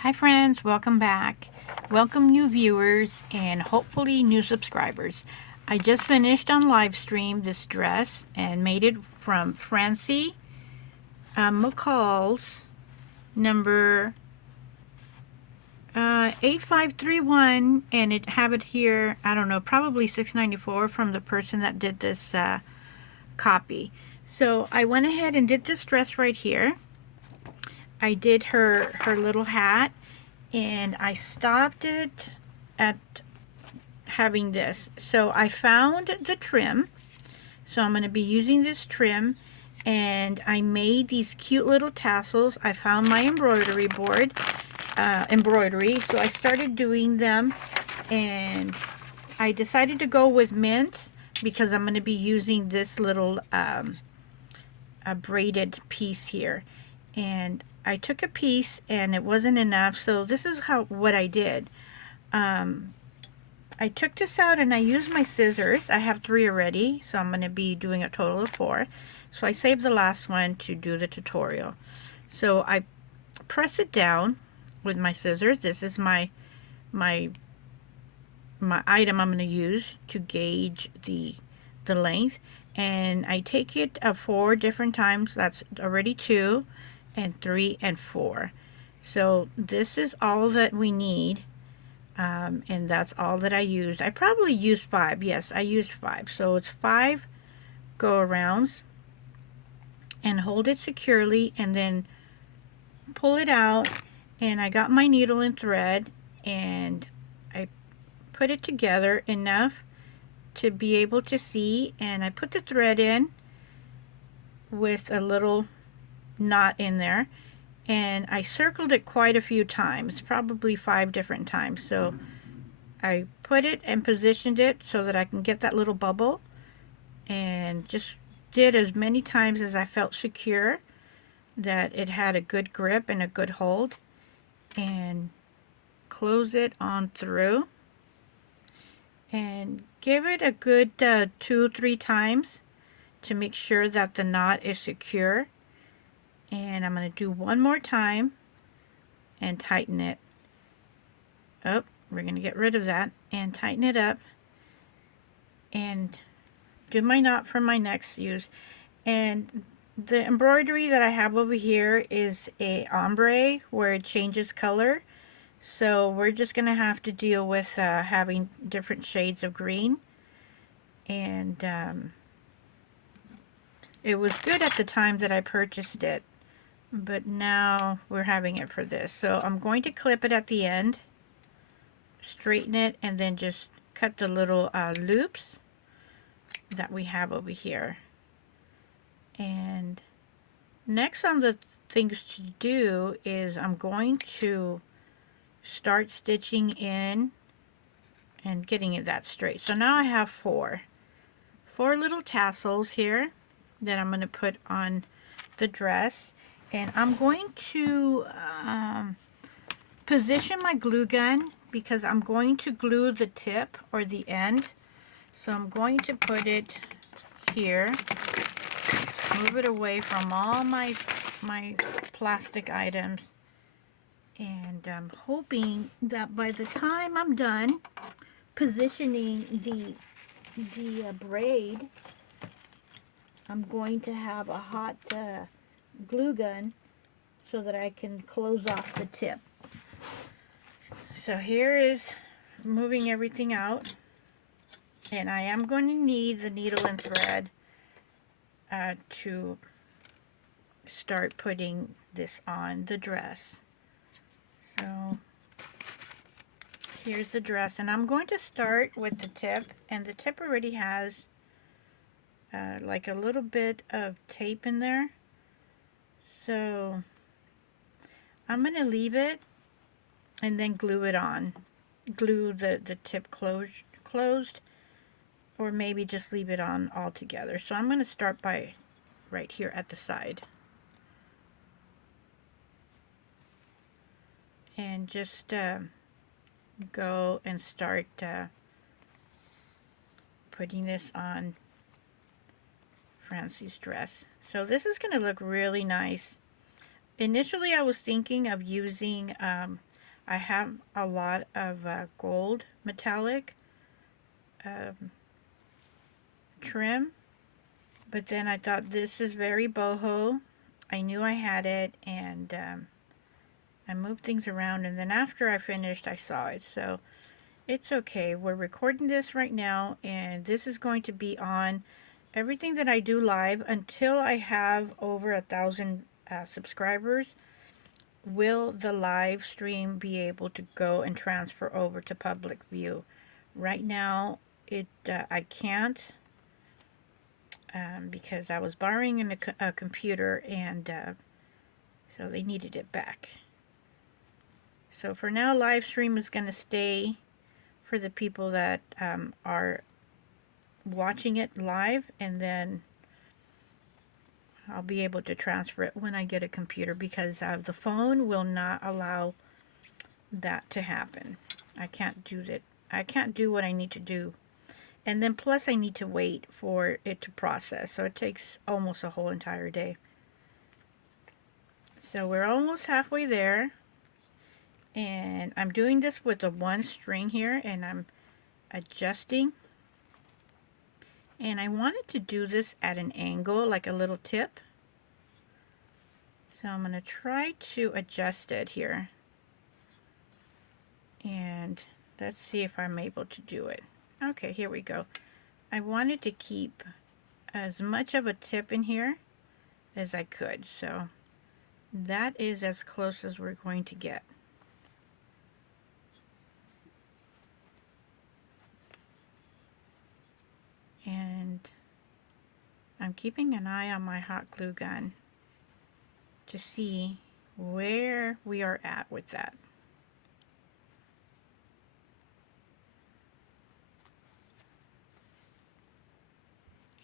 Hi friends, welcome back. Welcome new viewers and hopefully new subscribers. I just finished on live stream this dress and made it from Francie McCall's number 8531, and it have it here, I don't know, probably 694 from the person that did this copy. So I went ahead and did this dress right here. I did her little hat, and I stopped it at having this. So I found the trim. So I'm going to be using this trim, and I made these cute little tassels. I found my embroidery board, so I started doing them, and I decided to go with mint because I'm going to be using this little a braided piece here. And I took a piece and it wasn't enough, so this is what I did. I took this out and I used my scissors. I have 3 already, so I'm going to be doing a total of 4. So I saved the last one to do the tutorial. So I press it down with my scissors. This is my item I'm going to use to gauge the length, and I take it 4 different times. That's already 2 and 3 and 4. So this is all that we need. And that's all that I used. I probably used 5. Yes, I used 5. So it's 5 go arounds, and hold it securely and then pull it out. And I got my needle and thread and I put it together enough to be able to see, and I put the thread in with a little knot in there, and I circled it quite a few times, probably 5 different times. So I put it and positioned it so that I can get that little bubble, and just did as many times as I felt secure that it had a good grip and a good hold, and close it on through and give it a good 2-3 times to make sure that the knot is secure. And I'm going to do one more time and tighten it up. We're going to get rid of that and tighten it up and do my knot for my next use. And the embroidery that I have over here is a ombre where it changes color. So we're just going to have to deal with having different shades of green. And it was good at the time that I purchased it, but now we're having it for this. So I'm going to clip it at the end, straighten it, and then just cut the little loops that we have over here. And next on the things to do is I'm going to start stitching in and getting it that straight. So now I have 4 little tassels here that I'm going to put on the dress, and I'm going to position my glue gun because I'm going to glue the tip or the end. So I'm going to put it here, move it away from all my plastic items, and I'm hoping that by the time I'm done positioning the braid, I'm going to have a hot glue gun so that I can close off the tip. So here is moving everything out, and I am going to need the needle and thread to start putting this on the dress. So here's the dress, and I'm going to start with the tip, and the tip already has like a little bit of tape in there. So I'm going to leave it and then glue it on. Glue the tip closed, or maybe just leave it on altogether. So I'm going to start by right here at the side. And just go and start putting this on Francie's dress. So this is going to look really nice Initially, I was thinking of using, I have a lot of gold metallic trim, but then I thought this is very boho. I knew I had it, and I moved things around, and then after I finished, I saw it. So it's okay. We're recording this right now, and this is going to be on everything that I do live until I have over 1,000 subscribers. Will the live stream be able to go and transfer over to public view? Right now, I can't, because I was borrowing a computer, and so they needed it back. So for now, live stream is going to stay for the people that are watching it live, and then I'll be able to transfer it when I get a computer, because the phone will not allow that to happen. I can't do that. I can't do what I need to do. And then plus I need to wait for it to process. So it takes almost a whole entire day. So we're almost halfway there. And I'm doing this with the one string here, and I'm adjusting. And I wanted to do this at an angle, like a little tip. So I'm going to try to adjust it here. And let's see if I'm able to do it. Okay, here we go. I wanted to keep as much of a tip in here as I could. So that is as close as we're going to get. And I'm keeping an eye on my hot glue gun to see where we are at with that.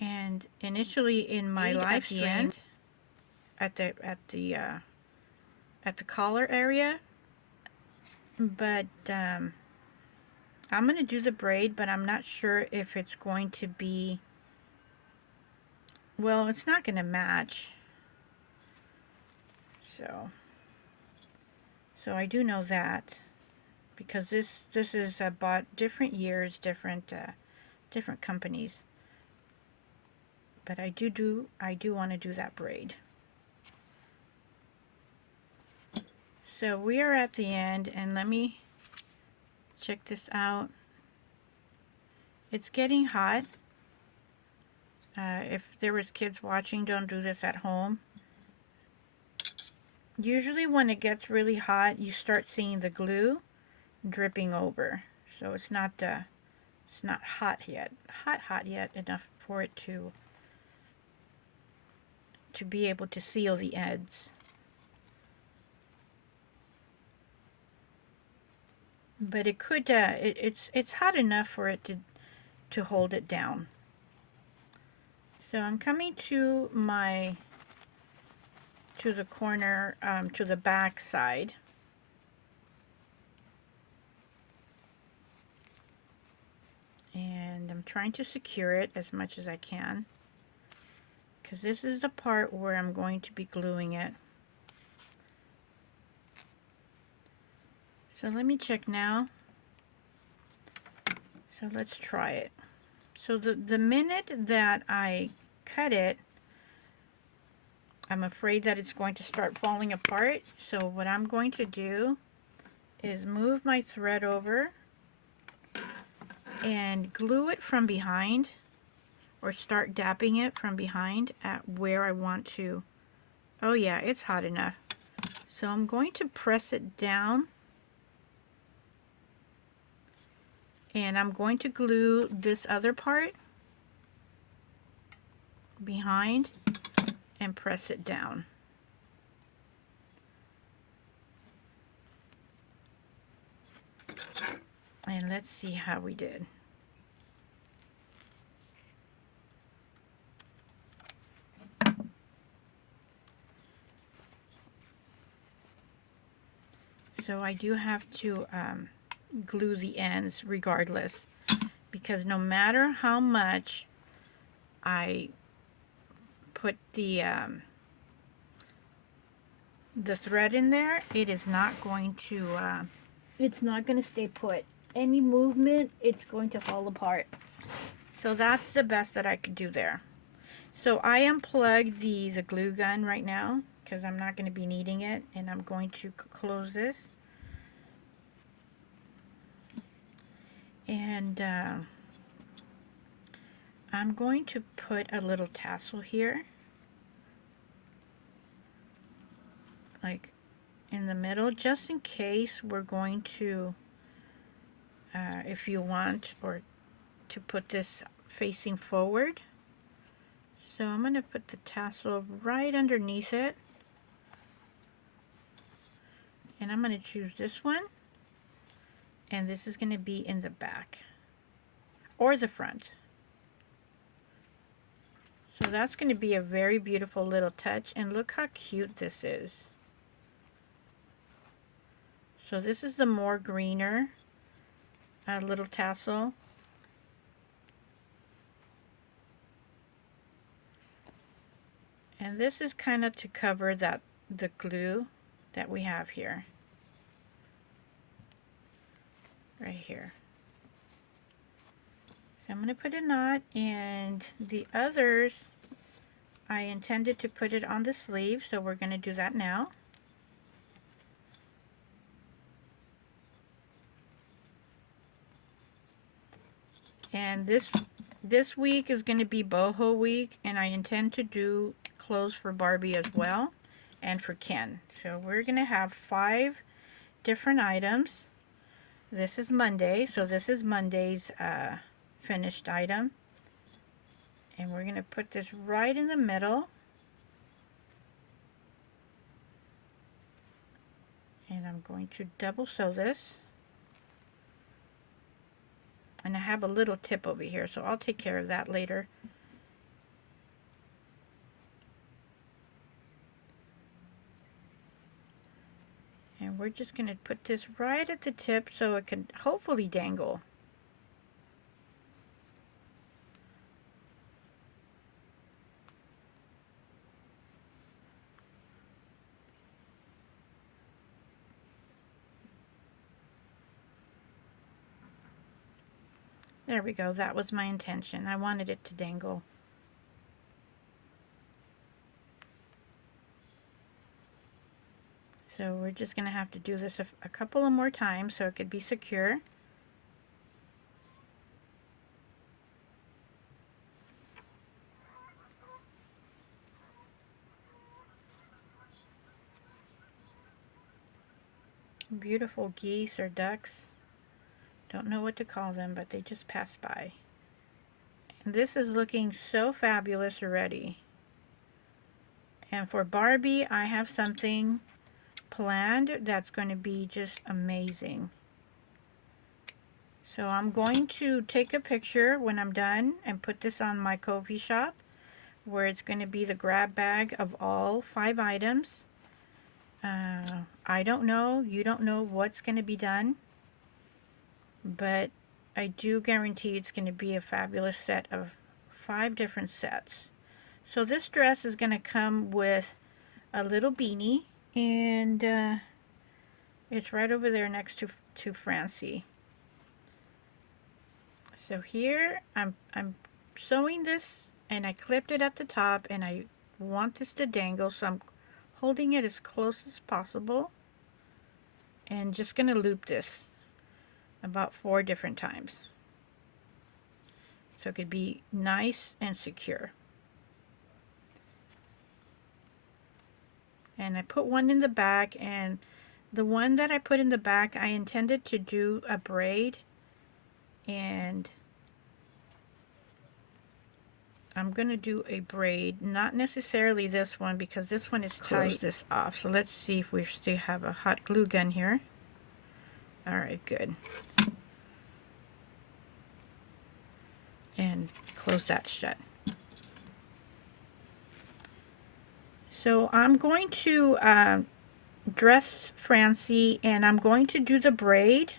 And initially in my live stream, at the collar area, but I'm going to do the braid, but I'm not sure if it's going to be, well, it's not going to match. So I do know that, because this is bought different years, different companies. But I do want to do that braid. So we are at the end, and let me check this out. It's getting hot. If there was kids watching, don't do this at home. Usually when it gets really hot, you start seeing the glue dripping over. So it's not hot yet enough for it to be able to seal the ends. But it could it's hot enough for it to hold it down. So I'm coming to the corner, to the back side. And I'm trying to secure it as much as I can, because this is the part where I'm going to be gluing it. So let me check now. So let's try it. So the minute that I cut it, I'm afraid that it's going to start falling apart. So what I'm going to do is move my thread over and glue it from behind, or start dapping it from behind at where I want to. Oh yeah, it's hot enough. So I'm going to press it down, and I'm going to glue this other part behind and press it down. And let's see how we did. So I do have to glue the ends regardless, because no matter how much I put the the thread in there, it is not going to, it's not going to stay put. Any movement, it's going to fall apart. So that's the best that I could do there. So I unplugged the glue gun right now because I'm not going to be needing it, and I'm going to close this. And I'm going to put a little tassel here, like in the middle, just in case we're going to, if you want, or to put this facing forward. So I'm going to put the tassel right underneath it, and I'm going to choose this one, and this is going to be in the back or the front. So that's going to be a very beautiful little touch, and look how cute this is. So this is the more greener little tassel. And this is kind of to cover the glue that we have here. Right here. So I'm going to put a knot, and the others I intended to put it on the sleeve, so we're going to do that now. And this week is going to be boho week, and I intend to do clothes for Barbie as well, and for Ken. So we're going to have 5 different items. This is Monday, so this is Monday's finished item. And we're going to put this right in the middle. And I'm going to double sew this. And I have a little tip over here, so I'll take care of that later. And we're just going to put this right at the tip so it can hopefully dangle. There we go, that was my intention. I wanted it to dangle. So we're just going to have to do this a couple of more times so it could be secure. Beautiful geese or ducks. Don't know what to call them, but they just passed by. And this is looking so fabulous already. And for Barbie, I have something planned that's going to be just amazing. So I'm going to take a picture when I'm done and put this on my Ko-fi shop, where it's going to be the grab bag of all 5 items. I don't know, you don't know what's going to be done, but I do guarantee it's going to be a fabulous set of 5 different sets. So this dress is going to come with a little beanie, and it's right over there next to Francie. So here I'm sewing this, and I clipped it at the top, and I want this to dangle, so I'm holding it as close as possible, and just going to loop this about 4 different times so it could be nice and secure. And I put one in the back, and the one that I put in the back, I intended to do a braid, and I'm going to do a braid, not necessarily this one because this one is tight. Close this off. So let's see if we still have a hot glue gun here. Alright, good. And close that shut. So I'm going to dress Francie, and I'm going to do the braid.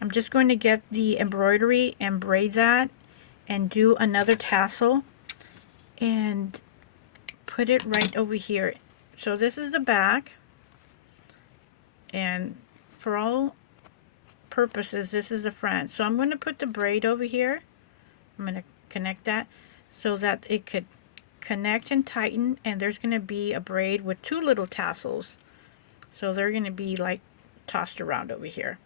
I'm just going to get the embroidery and braid that, and do another tassel and put it right over here So this is the back, and for all purposes this is the front. So I'm going to put the braid over here. I'm going to connect that so that it could connect and tighten, and there's going to be a braid with two little tassels, so they're going to be like tossed around over here.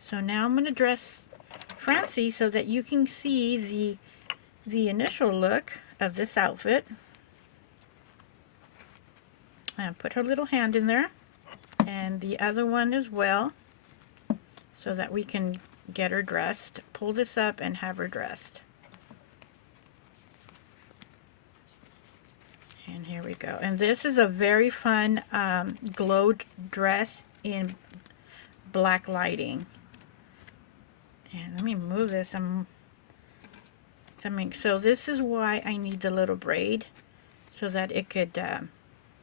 So now I'm going to dress Francie so that you can see the initial look of this outfit. And put her little hand in there, and the other one as well, so that we can get her dressed. Pull this up and have her dressed. And here we go. And this is a very fun glow dress in black lighting. And let me move this. So this is why I need the little braid, so that it could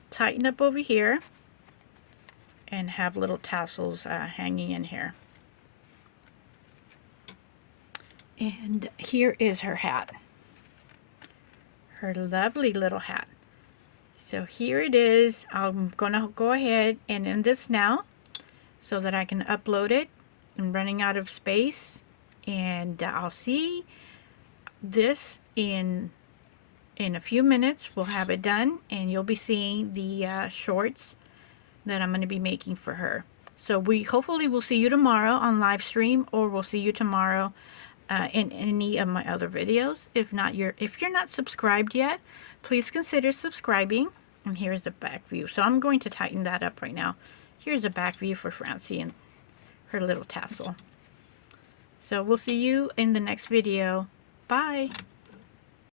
tighten up over here and have little tassels hanging in here. And here is her hat. Her lovely little hat. So here it is. I'm gonna go ahead and end this now so that I can upload it. I'm running out of space, and I'll see this in a few minutes. We'll have it done, and you'll be seeing the shorts that I'm going to be making for her. So hopefully we'll see you tomorrow on live stream, or we'll see you tomorrow in any of my other videos. If you're not subscribed yet, please consider subscribing. And here's the back view. So I'm going to tighten that up right now. Here's a back view for Francie and her little tassel. So we'll see you in the next video. Bye.